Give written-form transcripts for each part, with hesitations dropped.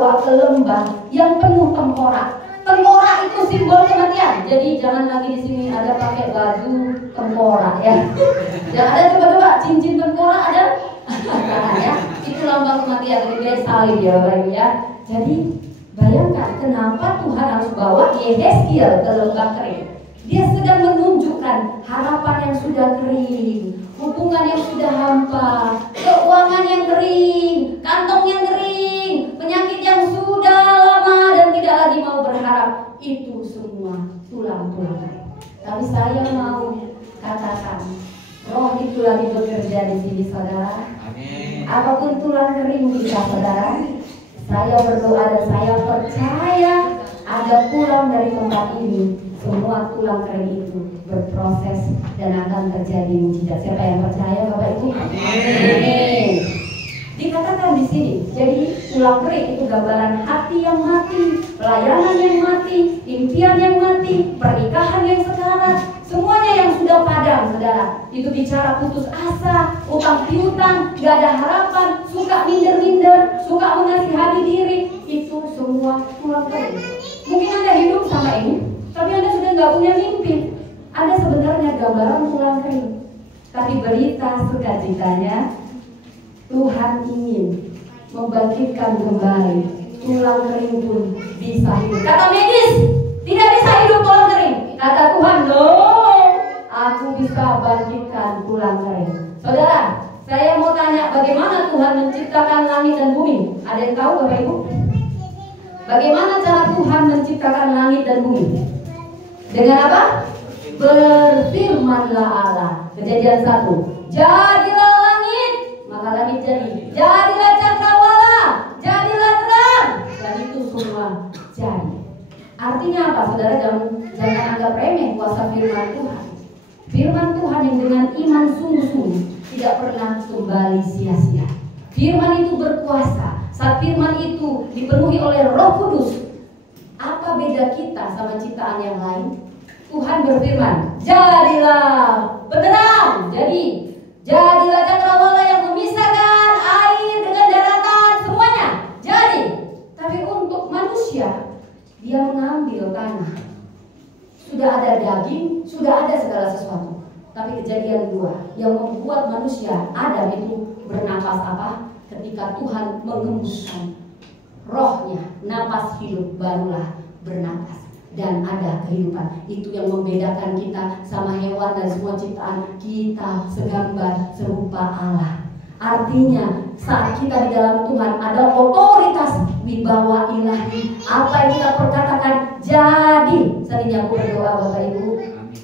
bawa ke lembah yang penuh tengkorak. Tengkorak itu simbol kematian. Jadi jangan lagi di sini ada pakai baju tengkorak ya. Jangan ada coba-coba cincin tengkorak ada. Ya, itu lambang kematian. Lebih baik salib ya Bapak Ibu ya. Jadi bayangkan kenapa Tuhan harus bawa Yehezkiel ke lembah kering. Dia sedang menunjukkan harapan yang sudah kering, hubungan yang sudah hampa, keuangan yang kering, kantong yang kering, penyakit yang sudah lama dan tidak lagi mau berharap. Itu semua tulang-tulang. Tapi saya mau katakan, Roh itu lagi bekerja di sini saudara. Amin. Apapun tulang kering kita saudara, saya berdoa dan saya percaya ada pulang dari tempat ini. Semua tulang kering itu berproses dan akan terjadi mujizat. Siapa yang percaya Bapak Ibu? Amin. Dikatakan di sini, jadi tulang kering itu gambaran hati yang mati, pelayanan yang mati, impian yang mati, pernikahan yang sekarat, semuanya yang sudah padam, saudara. Itu bicara putus asa, utang piutang, gak ada harapan, suka minder-minder, suka mengasihani diri, itu semua tulang kering. Mungkin Anda hidup sama ini, tapi Anda sudah gak punya mimpi. Anda sebenarnya gambaran tulang kering. Tapi berita sukacitanya, Tuhan ingin membangkitkan kembali tulang kering pun bisa hidup. Kata medis, tidak bisa hidup tulang kering. Kata Tuhan, no, aku bisa bangkitkan tulang kering. Saudara, saya mau tanya, bagaimana Tuhan menciptakan langit dan bumi? Ada yang tahu Bapak Ibu? Bagaimana cara Tuhan menciptakan langit dan bumi? Dengan apa? Berfirmanlah Allah. Kejadian 1. Jadilah langit, maka langit jadi. Jadilah cakrawala, jadilah terang. Dan itu semua jadi. Artinya apa saudara? Jangan anggap remeh kuasa firman Tuhan. Firman Tuhan yang dengan iman sungguh-sungguh tidak pernah kembali sia-sia. Firman itu berkuasa. Saat firman itu dipenuhi oleh Roh Kudus, apa beda kita sama ciptaan yang lain? Tuhan berfirman, jadilah benderang. Jadi, jadilah cakrawala yang memisahkan air dengan daratan, semuanya jadi. Tapi untuk manusia, dia mengambil tanah. Sudah ada daging, sudah ada segala sesuatu. Tapi kejadian 2 yang membuat manusia Adam itu bernapas apa? Ketika Tuhan mengembuskan rohnya, napas hidup, barulah bernapas dan ada kehidupan. Itu yang membedakan kita sama hewan dan semua ciptaan. Kita segambar serupa Allah. Artinya saat kita di dalam Tuhan ada otoritas wibawa ilahi. Apa yang kita perkatakan jadi. Seringnya aku berdoa Bapak Ibu,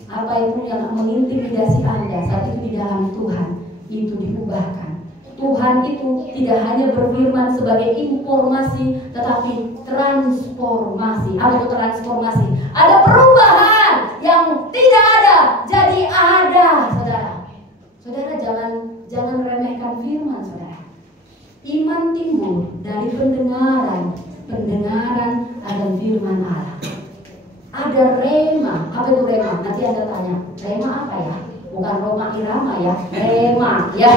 apa itu yang mengintimidasi Anda saat itu di dalam Tuhan, itu diubahkan. Tuhan itu tidak hanya berfirman sebagai informasi, tetapi transformasi. Apa itu transformasi? Ada perubahan yang tidak ada jadi ada, saudara. Saudara jangan remehkan firman, saudara. Iman timbul dari pendengaran akan firman Allah. Ada rema. Apa itu rema? Nanti Anda tanya, rema apa ya? Bukan Roma Irama ya, rema ya.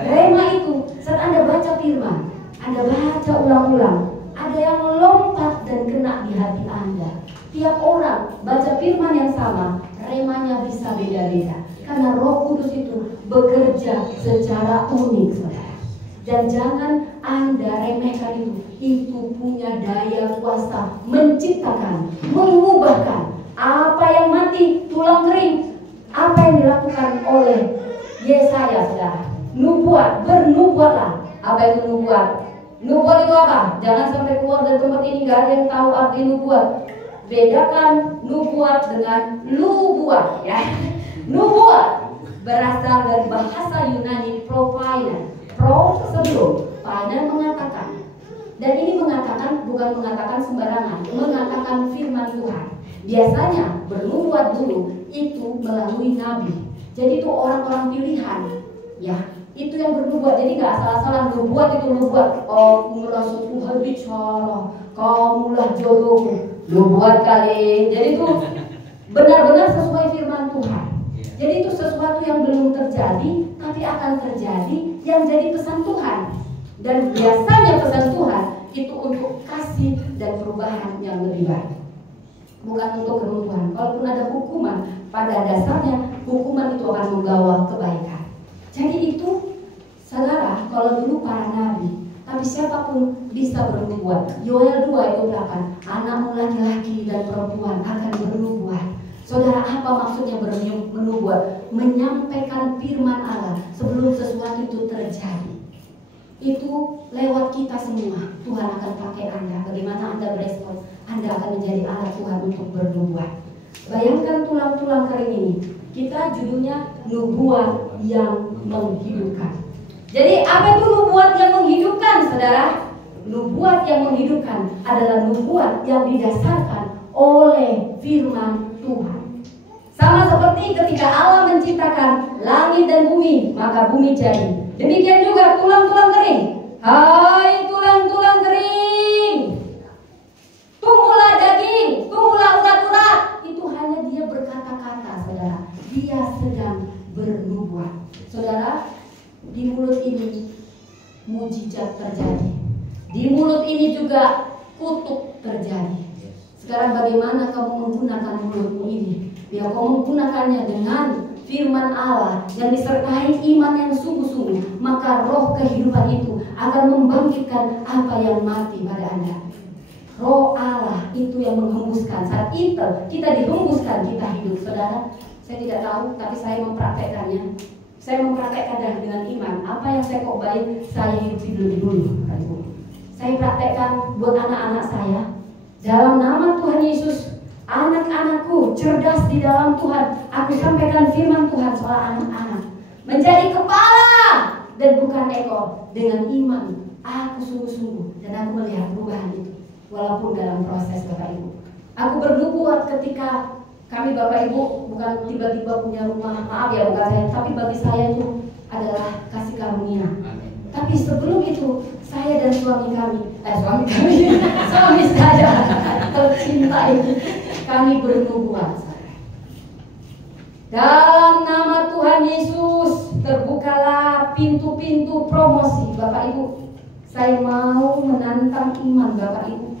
Rema itu saat Anda baca firman, Anda baca ulang-ulang, ada yang lompat dan kena di hati Anda. Tiap orang baca firman yang sama, remanya bisa beda-beda. Karena Roh Kudus itu bekerja secara unik, saudara. Dan jangan Anda remehkan itu. Itu punya daya kuasa menciptakan, mengubahkan. Apa yang mati, tulang kering. Apa yang dilakukan oleh Yesaya, saudara? Nubuat, bernubuatlah. Apa itu nubuat? Nubuat itu apa? Jangan sampai keluar dari tempat ini gak ada yang tahu arti nubuat. Bedakan nubuat dengan lubuat, ya. Nubuat berasal dari bahasa Yunani prophainan. Pro sebelum, phainan mengatakan. Dan ini mengatakan bukan mengatakan sembarangan, mengatakan firman Tuhan. Biasanya bernubuat dulu itu melalui nabi. Jadi itu orang-orang pilihan, ya. Itu yang bernubuat. Jadi nggak asal-asalan nubuat itu nubuat. Kamulah Tuhan bicara, kamulah jodohku. Nubuat kali. Jadi itu benar-benar sesuai firman Tuhan. Jadi itu sesuatu yang belum terjadi, tapi akan terjadi yang jadi pesan Tuhan. Dan biasanya pesan Tuhan itu untuk kasih dan perubahan yang lebih baik, bukan untuk keruntuhan. Kalaupun ada hukuman, pada dasarnya hukuman itu akan membawa kebaikan. Jadi itu, saudara, kalau dulu para nabi, tapi siapapun bisa bernubuat. Yoel 2 ayat 8, anakmu laki-laki dan perempuan akan bernubuat. Saudara, apa maksudnya bernubuat? Menyampaikan firman Allah sebelum sesuatu itu terjadi. Itu lewat kita semua. Tuhan akan pakai Anda. Bagaimana Anda berespon? Anda akan menjadi alat Tuhan untuk bernubuat. Bayangkan tulang-tulang kering ini. Kita judulnya nubuat yang menghidupkan. Jadi apa itu nubuat yang menghidupkan, saudara? Nubuat yang menghidupkan adalah nubuat yang didasarkan oleh firman Tuhan. Sama seperti ketika Allah menciptakan langit dan bumi, maka bumi jadi. Demikian juga tulang-tulang kering. Hai tulang-tulang kering, tumbuhlah daging, tumbuhlah urat-urat. Itu hanya dia berkata-kata, saudara. Dia sedang bernubuat. Saudara, di mulut ini mujizat terjadi. Di mulut ini juga kutuk terjadi. Sekarang bagaimana kamu menggunakan mulutmu ini? Biar kamu menggunakannya dengan firman Allah yang disertai iman yang sungguh-sungguh, maka roh kehidupan itu akan membangkitkan apa yang mati pada Anda. Roh Allah itu yang menghembuskan. Saat itu kita dihembuskan, kita hidup. Saudara, saya tidak tahu, tapi saya mempraktekkannya. Saya mempraktekkan dengan iman. Apa yang saya kok baik, saya hidupi dulu. Saya praktekkan buat anak-anak saya. Dalam nama Tuhan Yesus, anak-anakku cerdas di dalam Tuhan. Aku sampaikan firman Tuhan soal anak-anak. Menjadi kepala dan bukan ekor. Dengan iman, aku sungguh-sungguh. Dan aku melihat perubahan itu. Walaupun dalam proses Bapak Ibu. Aku bernubuat ketika kami Bapak Ibu bukan tiba-tiba punya rumah. Maaf ya, bukan saya. Tapi bagi saya itu adalah kasih karunia. Tapi sebelum itu, saya dan suami saya tercinta ini, kami bernubuat. Dalam nama Tuhan Yesus, terbukalah pintu-pintu promosi. Bapak Ibu, saya mau menantang iman Bapak Ibu.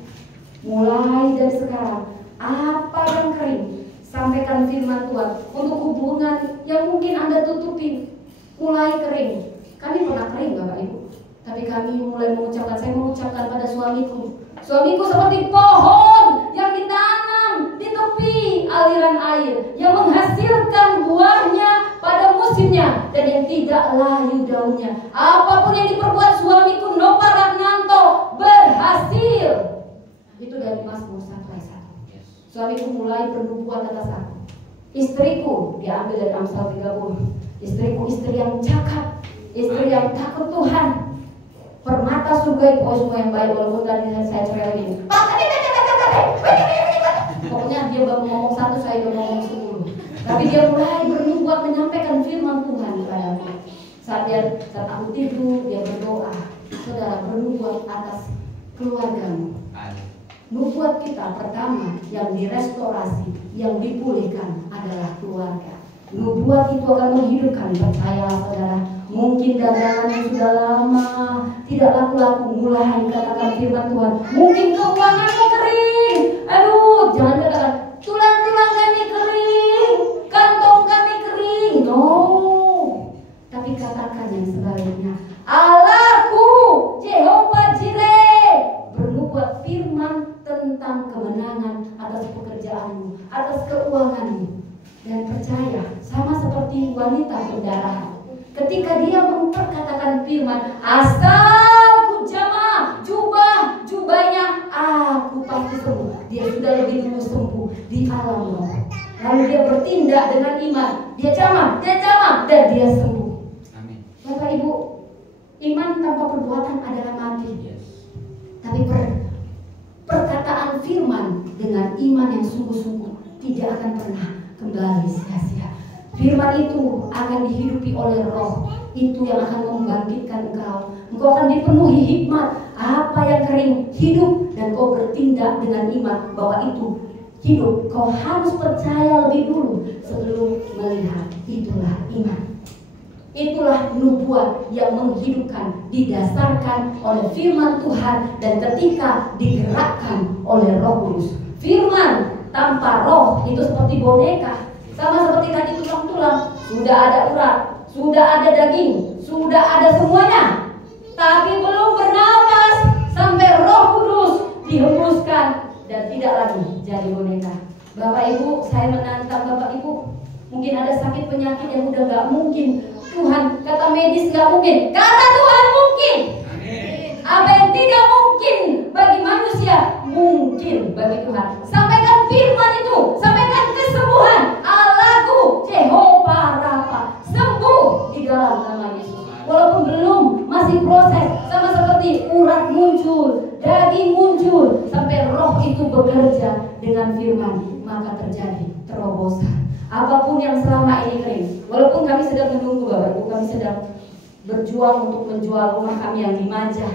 Mulai dari sekarang, apa yang kering, sampaikan firman Tuhan. Untuk hubungan yang mungkin Anda tutupin, mulai kering. Kami pernah kering Bapak Ibu, tapi kami mulai mengucapkan, saya mengucapkan pada suamiku. Suamiku seperti pohon yang ditanam di tepi aliran air, yang menghasilkan buahnya pada musimnya dan yang tidak layu daunnya. Apapun yang diperbuat suamiku, no paranganto, berhasil. Itu dari Mazmur 1 ayat 1. Suamiku mulai bernubuat atas aku. Istriku diambil dari Amsal 30. Istriku istri yang cakap, istri yang takut Tuhan. Permata surga itu semua yang baik. Walaupun tadi saya cerewet, pokoknya dia baru ngomong satu, saya udah ngomong 10. Tapi dia mulai bernubuat menyampaikan firman Tuhan kepadaku. Saat aku tidur, dia berdoa. Saudara, bernubuat atas keluargamu. Nubuat kita pertama yang direstorasi, yang dipulihkan adalah keluarga. Nubuat itu akan menghidupkan, percayalah saudara. Mungkin dagangannya sudah lama tidak laku-laku, mulai katakan firman Tuhan. Mungkin keuanganmu kering. Aduh, jangan katakan tulang-tulang kami kering, kantong kami kering. No. Tapi katakan yang sebaliknya. Allahku, Jehovah Jireh, bernubuat firman tentang kemenangan atas pekerjaanmu, atas keuanganmu. Dan percaya, sama seperti wanita pendarahan. Ketika dia memperkatakan firman, asal ku jamah jubahnya, aku pasti sembuh. Dia sudah lebih dulu sembuh di alam roh. Lalu dia bertindak dengan iman. Dia jamah, dan dia sembuh. Amin. Bapak Ibu, iman tanpa perbuatan adalah mati. Tapi perkataan firman dengan iman yang sungguh-sungguh tidak akan pernah kembali sia-sia. Firman itu akan dihidupi oleh roh. Itu yang akan membangkitkan engkau. Engkau akan dipenuhi hikmat. Apa yang kering hidup, dan kau bertindak dengan iman bahwa itu hidup. Kau harus percaya lebih dulu sebelum melihat. Itulah iman. Itulah nubuat yang menghidupkan, didasarkan oleh firman Tuhan dan ketika digerakkan oleh Roh Kudus. Firman tanpa roh itu seperti boneka, sama seperti tadi tulang-tulang, sudah ada urat, sudah ada daging, sudah ada semuanya, tapi belum bernapas sampai Roh Kudus dihembuskan dan tidak lagi jadi boneka. Bapak Ibu, saya menantang Bapak Ibu, mungkin ada sakit penyakit yang udah gak mungkin. Tuhan, kata medis gak mungkin, kata Tuhan mungkin. Amin. Apa yang tidak mungkin bagi manusia, mungkin bagi Tuhan. Sampaikan firman itu, sampaikan kesembuhan. Allahku Jehovah Rafa, sembuh di dalam nama Yesus. Walaupun belum, masih proses, sama seperti urat muncul, daging muncul, sampai roh itu bekerja dengan firman, maka terjadi terobosan. Apapun yang selama ini kering, walaupun kami sedang menunggu Bapak Ibu, kami sedang berjuang untuk menjual rumah kami yang di Majah.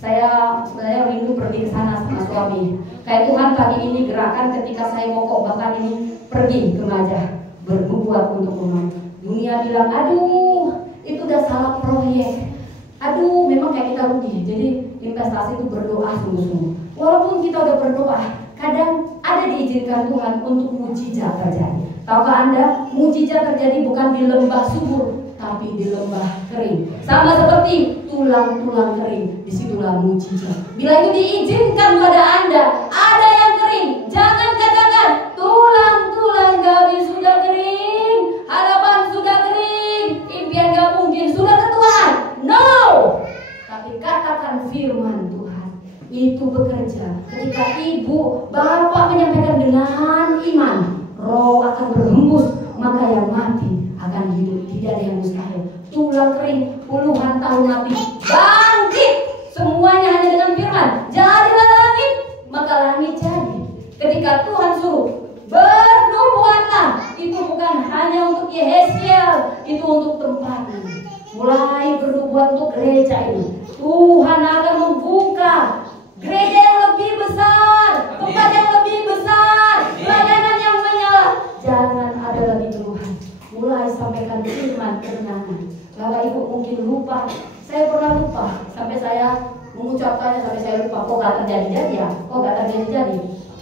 Saya sebenarnya rindu pergi ke sana sama suami. Kayak Tuhan pagi ini gerakan ketika saya mokok bahkan ini pergi ke Majah berbuat untuk rumah. Dunia bilang, aduh itu udah salah proyek. Aduh memang kayak kita rugi. Jadi investasi itu berdoa sungguh-sungguh. Walaupun kita udah berdoa, kadang ada diizinkan Tuhan untuk mujizat terjadi. Tahukah Anda, mujizat terjadi bukan di lembah subur, tapi di lembah kering. Sama seperti tulang-tulang kering, disitulah mujizat. Bila itu diizinkan pada Anda, ada yang kering, jangan katakan tulang-tulang kami sudah kering, harapan sudah kering, impian gak mungkin, sudah ketuaan. No, tapi katakan firman Tuhan itu bekerja. Ketika ibu, bapak menyampaikan dengan iman, roh akan berhembus, maka yang mati akan hidup. Tidak ada yang mustahil. Tulang kering puluhan tahun mati bangkit, semuanya hanya dengan firman. Jadilah langit, maka langit jadi. Ketika Tuhan suruh bernubuatlah, itu bukan hanya untuk Yehezkiel, itu untuk tempat ini. Mulai bernubuat untuk gereja ini, Tuhan akan membuka gereja yang lebih besar, tempat yang lebih besar, pelayanan yang menyala. Jangan ada lagi keluhan. Mulai sampaikan firman kemenangan. Bapak Ibu mungkin lupa, saya pernah lupa, sampai saya mengucapkannya sampai saya lupa. Kok gak terjadi-jadi ya? Kok gak terjadi-jadi?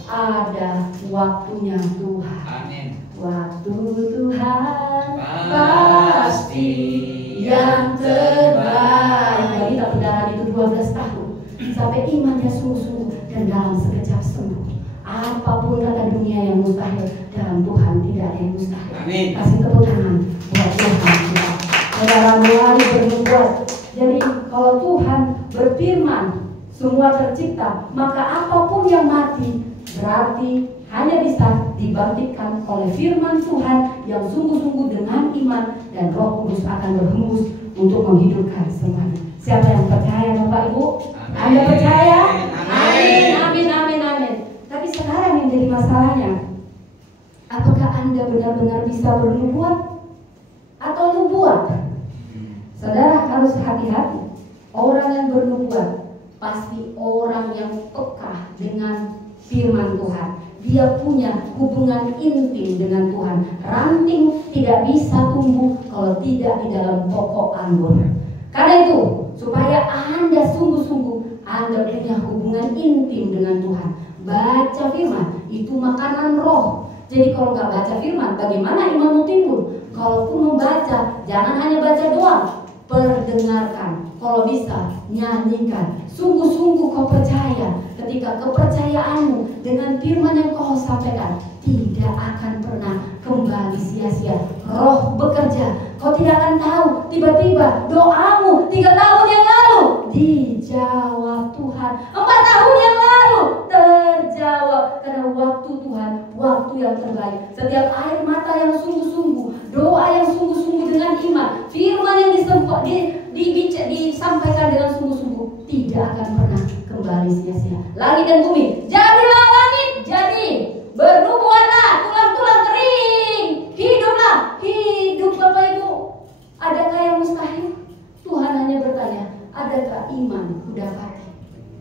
Ada waktunya Tuhan. Amin. Waktu Tuhan pasti yang terbaik. Bagi saudara itu 12 tahun sampai imannya sungguh-sungguh dan dalam sekejap sembuh. Apapun kata dunia yang mustahil, dalam Tuhan tidak ada yang mustahil. Amin. Kasih tepuk tangan buat Tuhan kita. Saudara mulai berbuat. Jadi kalau Tuhan berfirman semua tercipta, maka apapun yang mati berarti hanya bisa dibangkitkan oleh firman Tuhan yang sungguh-sungguh dengan iman, dan Roh Kudus akan berhembus untuk menghidupkan semuanya. Siapa yang percaya Bapak Ibu? Amin. Anda percaya? Amin. Amin, amin, amin. Tapi sekarang yang jadi masalahnya, apakah Anda benar-benar bisa bernubuat atau nubuat? Saudara harus hati-hati. Orang yang bernubuat pasti orang yang peka dengan firman Tuhan. Dia punya hubungan intim dengan Tuhan. Ranting tidak bisa tumbuh kalau tidak di dalam pokok anggur. Karena itu, supaya Anda sungguh-sungguh Anda punya hubungan intim dengan Tuhan, baca firman, itu makanan roh. Jadi kalau nggak baca firman, bagaimana imanmu timbul? Kalaupun membaca, jangan hanya baca doang, perdengarkan. Kalau bisa, nyanyikan. Sungguh-sungguh kau percaya. Ketika kepercayaanmu dengan firman yang kau sampaikan tidak akan pernah kembali sia-sia. Roh bekerja. Kau tidak akan tahu, tiba-tiba doamu 3 tahun yang lalu dijawab Tuhan. 4 tahun yang lalu terjawab. Karena waktu Tuhan, waktu yang terbaik. Setiap air mata yang sungguh-sungguh, doa yang sungguh-sungguh dengan iman, firman yang disampaikan dengan sungguh-sungguh tidak akan pernah kembali sia-sia. Langit dan bumi, jadilah langit, jadi. Bernubuatlah, tulang-tulang kering, hiduplah, hidup Bapak Ibu. Adakah yang mustahil? Tuhan hanya bertanya, adakah iman kudapati?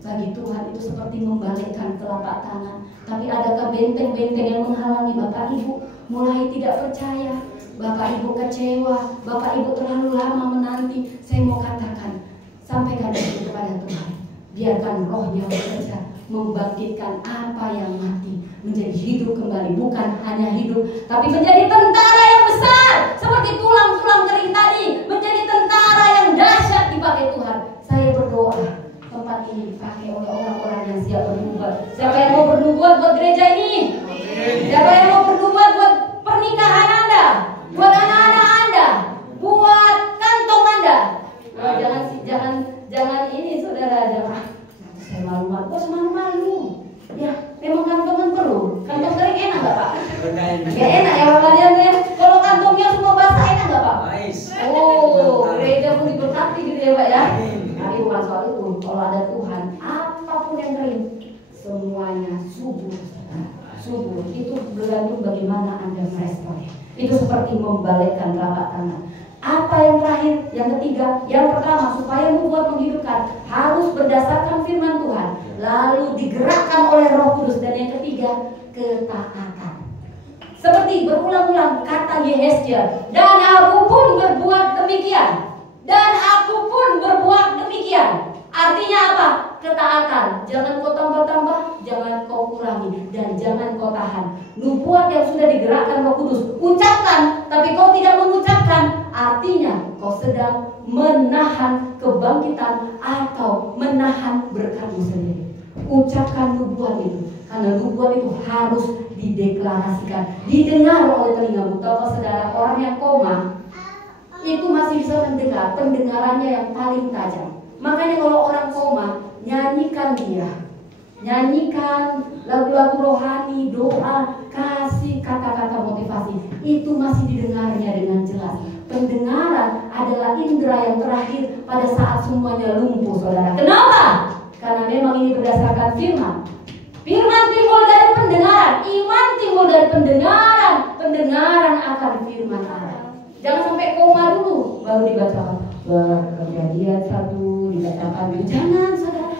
Bagi Tuhan itu seperti membalikkan telapak tangan. Tapi adakah benteng-benteng yang menghalangi Bapak Ibu mulai tidak percaya? Bapak Ibu kecewa, Bapak Ibu terlalu lama menanti. Saya mau katakan, sampaikan itu kepada Tuhan. Biarkan rohnya bekerja, membangkitkan apa yang mati menjadi hidup kembali. Bukan hanya hidup, tapi menjadi tentara yang besar, seperti tulang-tulang kering tadi, menjadi tentara yang dahsyat dipakai Tuhan. Saya berdoa tempat ini dipakai oleh orang-orang yang siap bernubuat. Siapa yang mau bernubuat buat gereja ini? Siapa yang mau bernubuat buat pernikahan Anda, buat anak-anak Anda, buat kantong Anda? Oh, jangan ini saudara, jangan. Saya malu-malu, kok malu-malu? Ya, memang kantongan perlu. Kantong kering enak gak Pak? Gak enak ya Bapak lihat ya. Kalau kantongnya semua basah enak gak Pak? Oh, gereja pun diberkati gitu ya Pak ya. Tapi bukan soal itu. Kalau ada Tuhan, apapun yang kering, semuanya subur. Subur. Itu bergantung bagaimana Anda meresponnya. Itu seperti membalikkan telapak tangan. Apa yang terakhir? Yang ketiga, yang pertama, supaya membuat menghidupkan harus berdasarkan firman Tuhan, lalu digerakkan oleh Roh Kudus. Dan yang ketiga, ketaatan. Seperti berulang-ulang kata Yehezkiel, dan aku pun berbuat demikian. Dan aku pun berbuat demikian. Artinya apa? Ketaatan. Jangan kau tambah-tambah, jangan kau kurangi, dan jangan kau tahan. Nubuat yang sudah digerakkan Roh Kudus, ucapkan, tapi kau tidak mengucapkan, artinya kau sedang menahan kebangkitan atau menahan berkatmu sendiri. Ucapkan nubuat itu, karena nubuat itu harus dideklarasikan, didengar oleh telingamu. Tahu saudara, orang yang koma itu masih bisa mendengar, pendengarannya yang paling tajam. Makanya kalau orang koma, nyanyikan dia, nyanyikan lagu-lagu rohani, doa, kasih kata-kata motivasi, itu masih didengarnya dengan jelas. Pendengaran adalah indera yang terakhir pada saat semuanya lumpuh, saudara. Kenapa? Karena memang ini berdasarkan firman. Firman timbul dari pendengaran, iman timbul dari pendengaran, pendengaran akan firman Allah. Jangan sampai koma dulu baru dibacakan. Kejadian 1 dibacakan dulu. Jangan saudara.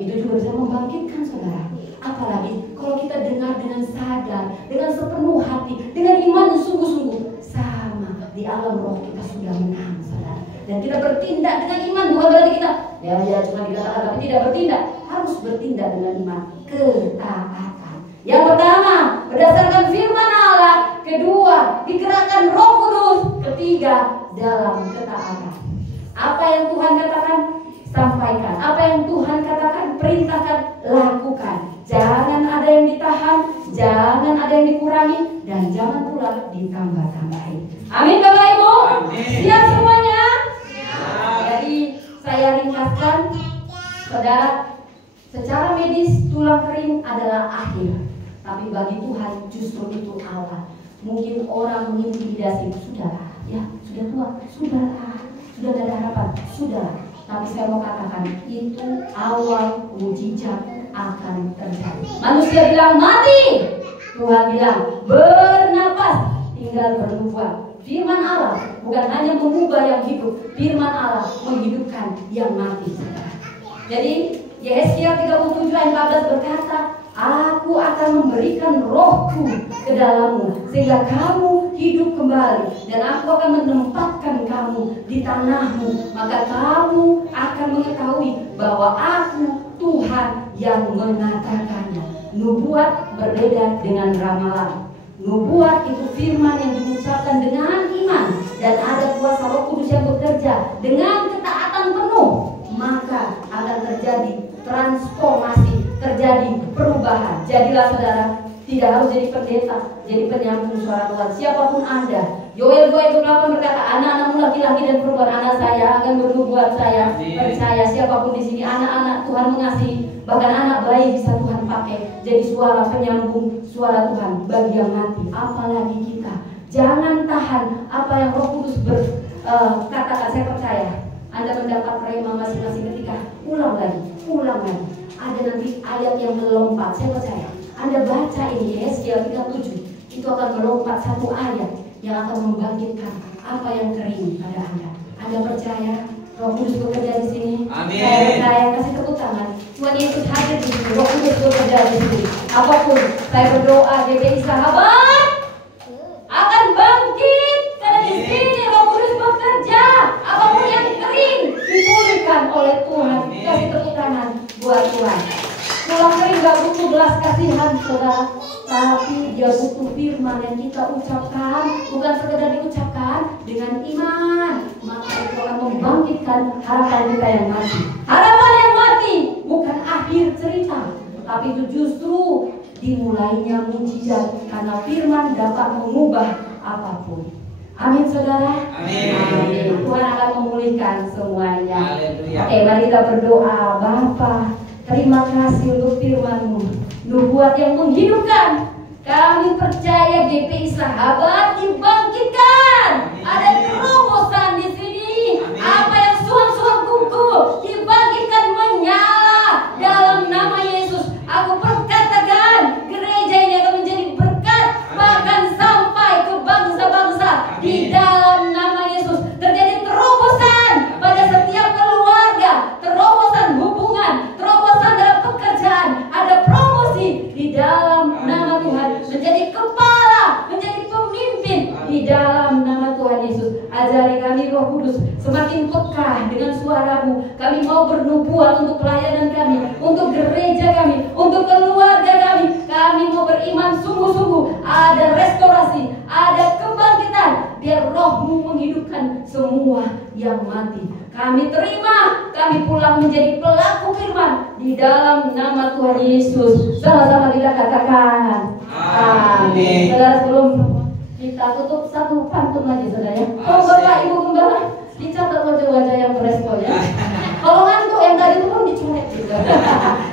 Itu juga bisa membangkitkan saudara. Apalagi kalau kita dengar dengan sadar, dengan sepenuh hati, dengan iman sungguh-sungguh, sama di alam roh kita sudah menang saudara. Dan kita bertindak dengan iman, bukan berarti kita ya cuma dikatakan tapi tidak bertindak. Harus bertindak dengan iman. Ketaatan. Yang pertama, berdasarkan firman Allah. Kedua, digerakkan Roh Kudus. Ketiga, dalam ketaatan. Apa yang Tuhan katakan, sampaikan. Apa yang Tuhan katakan, perintahkan, lakukan. Jangan ada yang ditahan, jangan ada yang dikurangi, dan jangan pula ditambah-tambahin. Amin Bapak Ibu? Siap semuanya? Siap. Jadi saya ringkaskan, saudara, secara medis tulang kering adalah akhir, tapi bagi Tuhan justru itu awal. Mungkin orang mengintimidasi, sudahlah, ya sudah tua, sudahlah, sudah tidak ada harapan, sudah. Tapi saya mau katakan itu awal mujizat akan terjadi. Manusia bilang mati, Tuhan bilang bernapas, tinggal bernubuat. Firman Allah bukan hanya mengubah yang hidup, firman Allah menghidupkan yang mati. Jadi Yehezkiel 37 ayat 14 berkata, aku akan memberikan rohku ke dalammu sehingga kamu hidup kembali, dan aku akan menempatkan kamu di tanahmu, maka kamu akan mengetahui bahwa aku Tuhan yang mengatakannya. Nubuat berbeda dengan ramalan. Nubuat itu firman yang diucapkan dengan iman, dan ada kuasa Roh Kudus yang bekerja dengan ketaatan penuh, maka akan terjadi transformasi, terjadi perubahan. Jadilah saudara, tidak harus jadi pendeta, jadi penyambung suara Tuhan. Siapapun Anda, Yoel 2:8 berkata, anak-anakmu laki-laki dan perempuan anak saya akan bernubuat saya. Percaya siapapun di sini, anak-anak Tuhan mengasihi, bahkan anak bayi bisa Tuhan pakai jadi suara penyambung suara Tuhan bagi yang mati. Apalagi kita, jangan tahan apa yang Roh Kudus katakan. Saya percaya Anda mendapat rema masing-masing ketika ulang lagi. Ada nanti ayat yang melompat. Saya percaya Anda baca ini Yehezkiel 37, itu akan melompat satu ayat yang akan membangkitkan apa yang kering pada Anda. Anda percaya Roh Kudus bekerja di sini? Amin. Saya percaya, kasih tepuk tangan. Tuhan Yesus hadir di sini, Roh Kudus bekerja di sini. Apapun, saya berdoa GPI Sahabat akan bangkit karena di sini Roh Kudus bekerja. Apapun yang kering dipulihkan oleh Tuhan. Kasih tepuk tangan buat Tuhan. Tulang kering gak butuh belas kasihan, saudara, tapi dia butuh firman yang kita ucapkan, bukan sekedar diucapkan dengan iman. Maka itu akan membangkitkan harapan kita yang mati. Harapan yang mati bukan akhir cerita, tapi itu justru dimulainya mujizat, karena firman dapat mengubah apapun. Amin, saudara. Amin. Tuhan akan memulihkan semuanya. Oke, mari kita berdoa. Bapa, terima kasih untuk firman-Mu, nubuat yang menghidupkan. Kami percaya GPI Sahabat dibangkitkan. Ada terobosan di sini. Apa yang suam-suam kuku dibangkitkan menyala dalam nama Yesus. Aku perkatakan gereja ini akan menjadi berkat bahkan sampai ke bangsa-bangsa di dalam nama Yesus. Terjadi terobosan pada setiap keluarga, terobosan hubungan, terobosan dalam pekerjaan. Ada promosi di dalam nama Tuhan, menjadi kepala, menjadi pemimpin di dalam nama Tuhan Yesus. Ajari kami Roh Kudus semakin peka dengan suara-Mu. Kami mau bernubuat untuk pelayanan kami, untuk gereja kami, untuk keluarga kami. Kami mau beriman sungguh-sungguh. Ada restorasi, ada kebangkitan, biar Roh-Mu menghidupkan semua yang mati. Kami terima, kami pulang menjadi pelaku firman di dalam nama Tuhan Yesus. Sama-sama kita katakan amin. Saudara, sebelum kita tutup, satu pantun lagi, saudara ya. Oh, Bapak Ibu Gembala, dicatat wajah-wajah yang berespon ya. Kalau ngantuk yang tadi itu pun dicolek juga.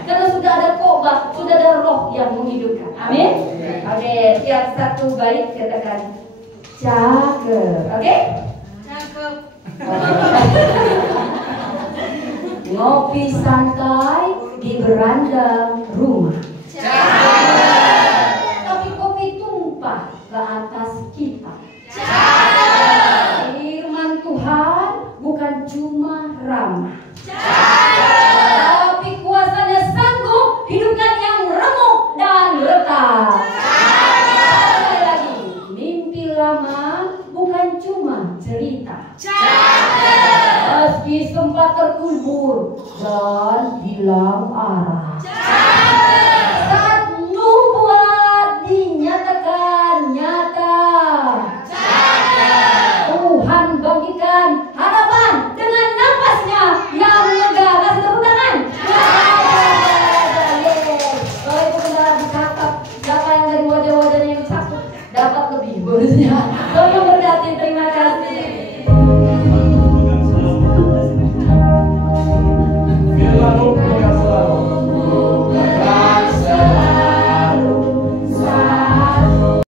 Karena sudah ada khotbah, sudah ada Roh yang menghidupkan. Amin. Oke, tiap satu baik katakan cakep. Oke? Cakep. Ngopi santai di beranda rumah.